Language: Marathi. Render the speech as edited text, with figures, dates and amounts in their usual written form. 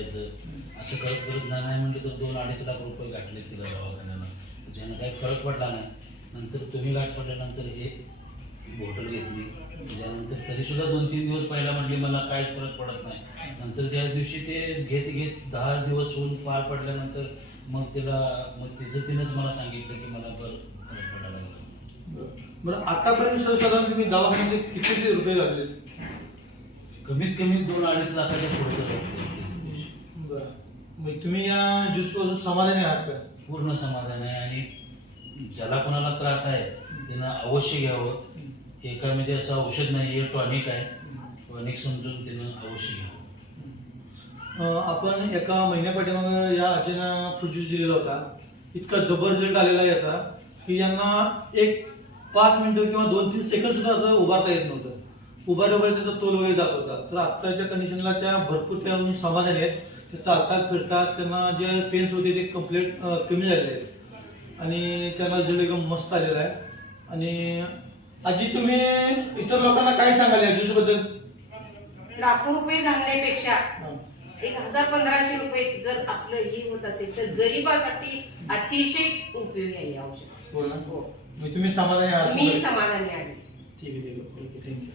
असं करत करत नाही म्हटलं तर 2-2.5 लाख रुपये गाठले तिला दवाखान्याला. त्याच्यानं काही फरक पडला नाही. नंतर तुम्ही गाठ पडल्यानंतर हे बॉटल घेतली. त्याच्यानंतर तरीसुद्धा 2-3 दिवस पहिला म्हटली मला काहीच फरक पडत नाही. नंतर ज्या दिवशी ते घेत घेत 10 दिवस होऊन पार पडल्यानंतर मग तिनंच मला सांगितलं की मला फरक पडायला लागला. बरं, आतापर्यंत साधारण तुम्ही दवाखान्यामध्ये किती रुपये लागले? कमीत कमी 2-2.5 लाखाच्या पुढे. बरं, मग तुम्ही या ज्यूसपासून समाधानी आहात का? पूर्ण समाधान आहे. आणि ज्याला कोणाला त्रास आहे त्यानं अवश्य घ्यावं. हे काय म्हणजे असं औषध नाही आहे, टॉनिक आहे. टॉनिक समजून त्यानं अवश्य घ्यावं. आपण एका महिन्यापाठीमागं या आजीनं फ्रूट ज्यूस दिलेला होता. इतका जबर रिझल्ट आलेला याचा की यांना एक 5 मिनिटं किंवा 2-3 सेकंड सुद्धा असं उभारता येत नव्हतं. उभारल्यावर त्याचा तोल वगैरे जात होता. तर आत्ताच्या कंडिशनला त्या भरपूर त्यावरून समाधानी आहेत. ते चालतात फिरतात, त्यांना जे पेन्स होते ते कम्प्लीट कमी झालेले आहेत आणि त्यांना रिझल्ट एकदम मस्त आलेला आहे. आणि आजी, तुम्ही इतर लोकांना काय सांगाल या ज्यूसबद्दल? लाखो रुपये घालण्यापेक्षा 1000-1500 रुपये जर आपलं हे होत असेल तर गरिबासाठी अतिशय उपयोगी आहे हे औषध. हो ना. तुम्ही समाधानी आहात? मी समाधानी आहे. ठीक आहे, थँक्यू.